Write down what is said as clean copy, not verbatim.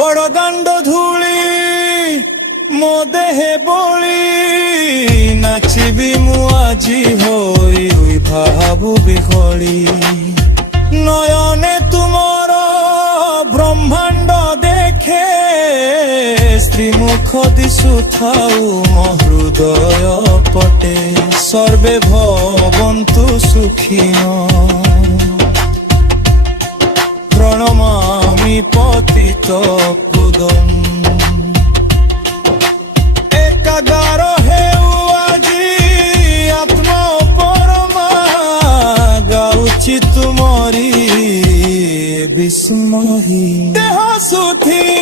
বড় দাণ্ড ধূলি ମୋ ଦେହେ বলি নাচিবি মু আজি হই উই ভাবু বিহলি নয়নে তুমর ব্রহ্মাণ্ড দেখে শ্রীমুখ দিশু থাউ মো হৃদয় পটে সর্বে ভবন্তু সুখিন প্রণমামি পতিত পুদন একাগার হেউ আজি আত্মা পরমা গাউছি তুমরি বিস্ময়ী দেহ সুথি